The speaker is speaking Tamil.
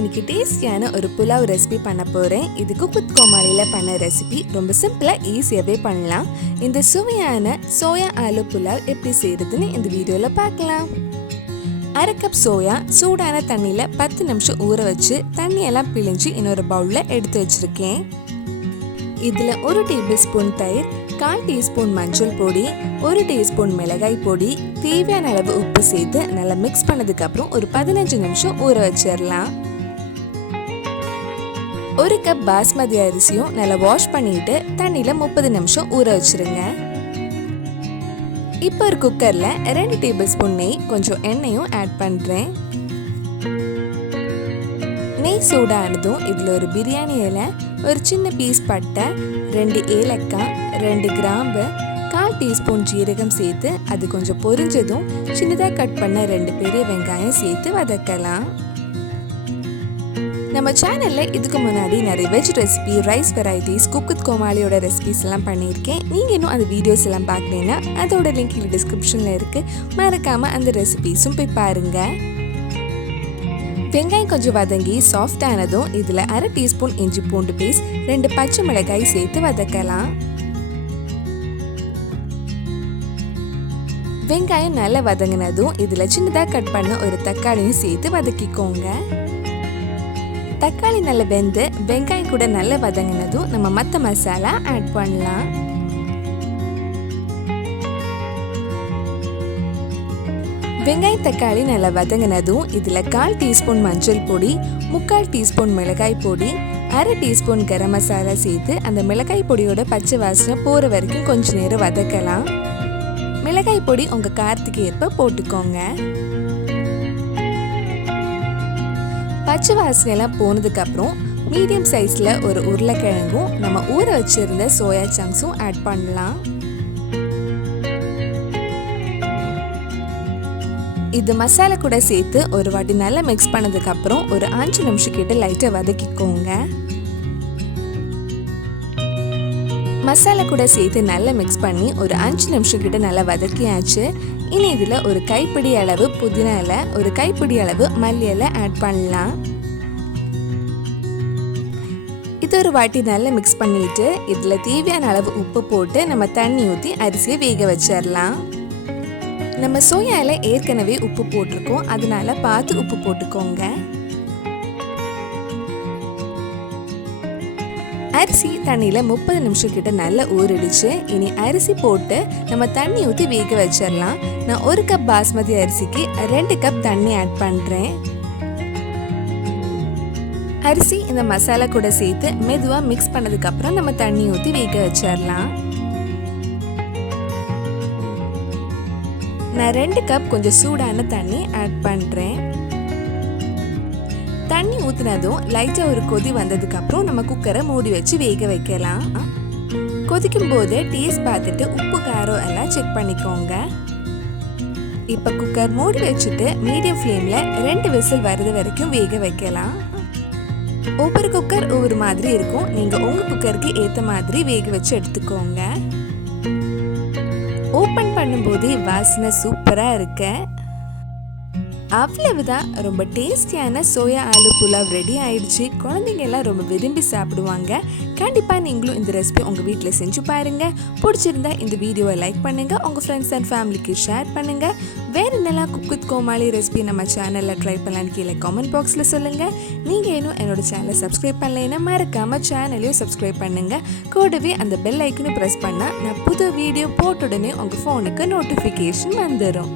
இன்னைக்கு டேஸ்டியான ஒரு புலாவ் ரெசிபி பண்ண போகிறேன். இது குக்கு கோமாளியில் பண்ண ரெசிபி. ரொம்ப சிம்பிளாக ஈஸியாகவே பண்ணலாம். இந்த சுவையான சோயா ஆலு புலாவ் எப்படி செய்கிறதுன்னு இந்த வீடியோவில் பார்க்கலாம். அரை கப் சோயா சூடான தண்ணியில் 10 நிமிஷம் ஊற வச்சு தண்ணியெல்லாம் பிழிஞ்சு இன்னொரு பவுலில் எடுத்து வச்சுருக்கேன். இதில் 1 டேபிள் ஸ்பூன் தயிர், 1/4 டீஸ்பூன் மஞ்சள் பொடி, 1 டீஸ்பூன் மிளகாய் பொடி, தேவையான அளவு உப்பு சேர்த்து நல்லா மிக்ஸ் பண்ணதுக்கு அப்புறம் ஒரு 15 நிமிஷம் ஊற வச்சிடலாம். 1 கப் பாஸ்மதி அரிசியும் நல்லா வாஷ் பண்ணிட்டு தண்ணியில் 30 நிமிஷம் ஊற வச்சிருங்க. இப்போ ஒரு குக்கரில் 2 டேபிள் ஸ்பூன் நெய், கொஞ்சம் எண்ணெயும் ஆட் பண்ணுறேன். நெய் சூடானதும் இதில் ஒரு பிரியாணி இலை, ஒரு சின்ன பீஸ் பட்டை, 2 ஏலக்காய், 2 கிராம்பு, 1/4 டீஸ்பூன் ஜீரகம் சேர்த்து அது கொஞ்சம் பொரிஞ்சதும் சின்னதாக கட் பண்ண 2 பெரிய வெங்காயம் சேர்த்து வதக்கலாம். நம்ம சேனலில் இதுக்கு முன்னாடி நிறைய வெஜ் ரெசிபி, ரைஸ் வெரைட்டிஸ், குக்கு கோமாளியோட ரெசிபிஸ் எல்லாம் பண்ணியிருக்கேன். நீங்கள் இன்னும் அந்த வீடியோஸ் எல்லாம் பார்க்கலன்னா அதோட லிங்க் டிஸ்கிரிப்ஷனில் இருக்குது. மறக்காமல் அந்த ரெசிபிஸும் போய் பாருங்கள். வெங்காயம் கொஞ்சம் வதங்கி சாஃப்ட் ஆனதும் இதில் 1/2 டீஸ்பூன் இஞ்சி பூண்டு பேஸ்ட், 2 பச்சை மிளகாய் சேர்த்து வதக்கலாம். வெங்காயம் நல்லா வதங்கினதும் இதில் சின்னதாக கட் பண்ண ஒரு தக்காளியும் சேர்த்து வதக்கிக்கோங்க. தக்காளி நல்லா வெந்து வெங்காயம் கூட நல்லா வதங்கினதும் நம்ம மற்ற மசாலா ஆட் பண்ணலாம். வெங்காய தக்காளி நல்லா வதங்கினதும் இதில் 1/4 டீஸ்பூன் மஞ்சள் பொடி, 3/4 டீஸ்பூன் மிளகாய் பொடி, 1/2 டீஸ்பூன் கரம் மசாலா சேர்த்து அந்த மிளகாய் பொடியோட பச்சை வாசனை போகிற வரைக்கும் கொஞ்ச நேரம் வதக்கலாம். மிளகாய் பொடி உங்கள் காரத்துக்கு ஏற்ப போட்டுக்கோங்க. பச்சை வாசனையெல்லாம் போனதுக்கப்புறம் மீடியம் சைஸில் ஒரு உருளைக்கிழங்கும் நம்ம ஊற வச்சிருந்த சோயா சங்க்ஸும் ஆட் பண்ணலாம். இது மசாலா கூட சேர்த்து ஒரு வாட்டி நல்லா மிக்ஸ் பண்ணதுக்கு அப்புறம் ஒரு 5 நிமிஷம் கிட்ட லைட்டாக வதக்கிக்கோங்க. மசாலா கூட சேர்த்து நல்லா மிக்ஸ் பண்ணி ஒரு 5 நிமிஷம் கிட்ட நல்லா வதக்கியாச்சு. இனி இதில் ஒரு கைப்பிடி அளவு புதினா இலை, ஒரு கைப்பிடி அளவு மல்லி இலை ஆட் பண்ணலாம். இது ஒரு வாட்டி நல்லா மிக்ஸ் பண்ணிட்டு இதில் தேவையான அளவு உப்பு போட்டு நம்ம தண்ணி ஊற்றி அரிசியை வேக வச்சிடலாம். நம்ம சோயால ஏற்கனவே உப்பு போட்டிருக்கோம், அதனால பார்த்து உப்பு போட்டுக்கோங்க. அரிசி தண்ணியில் 30 நிமிஷம் கிட்ட நல்லா ஊறிடுச்சு. இனி அரிசி போட்டு நம்ம தண்ணி ஊற்றி வேக வச்சிடலாம். நான் 1 கப் பாஸ்மதி அரிசிக்கு 2 கப் தண்ணி ஆட் பண்ணுறேன். அரிசி இந்த மசாலா கூட சேர்த்து மெதுவாக மிக்ஸ் பண்ணதுக்கப்புறம் நம்ம தண்ணி ஊற்றி வேக வச்சிடலாம். நான் 2 கப் கொஞ்சம் சூடான தண்ணி ஆட் பண்ணுறேன். தண்ணி ஊற்றினதும் லைட்டாக ஒரு கொதி வந்ததுக்கப்புறம் நம்ம குக்கரை மூடி வச்சு வேக வைக்கலாம். கொதிக்கும் போது டேஸ்ட் பார்த்துட்டு உப்பு காரம் எல்லாம் செக் பண்ணிக்கோங்க. இப்போ குக்கர் மூடி வச்சுட்டு மீடியம் ஃப்ளேமில் 2 விசில் வர்றது வரைக்கும் வேக வைக்கலாம். ஒவ்வொரு குக்கர் ஒவ்வொரு மாதிரி இருக்கும். நீங்கள் உங்கள் குக்கருக்கு ஏற்ற மாதிரி வேக வச்சு எடுத்துக்கோங்க. ஓப்பன் பண்ணும்போது வாசனை சூப்பராக இருக்கு. அவ்வளவுதான், ரொம்ப டேஸ்டியான சோயா ஆலு புலாவ் ரெடி ஆயிடுச்சு. குழந்தைங்க எல்லாம் ரொம்ப விரும்பி சாப்பிடுவாங்க. கண்டிப்பாக நீங்களும் இந்த ரெசிபி உங்கள் வீட்டில் செஞ்சு பாருங்க. பிடிச்சிருந்தா இந்த வீடியோவை லைக் பண்ணுங்க, உங்கள் ஃப்ரெண்ட்ஸ் அண்ட் ஃபேமிலிக்கு ஷேர் பண்ணுங்க. வேறு என்னெல்லாம் குக்கு கோமாளி ரெசிபி நம்ம சேனலில் ட்ரை பண்ணலான்னு கீழே கமெண்ட் பாக்ஸில் சொல்லுங்கள். நீங்கள் இன்னும் என்னோட சேனலை சப்ஸ்கிரைப் பண்ணலைன்னா மறக்காமல் சேனலையும் சப்ஸ்கிரைப் பண்ணுங்கள். கூடவே அந்த பெல் ஐக்கனை ப்ரெஸ் பண்ணால் நான் புது வீடியோ போட்ட உடனே உங்கள் ஃபோனுக்கு நோட்டிஃபிகேஷன் வந்துடும்.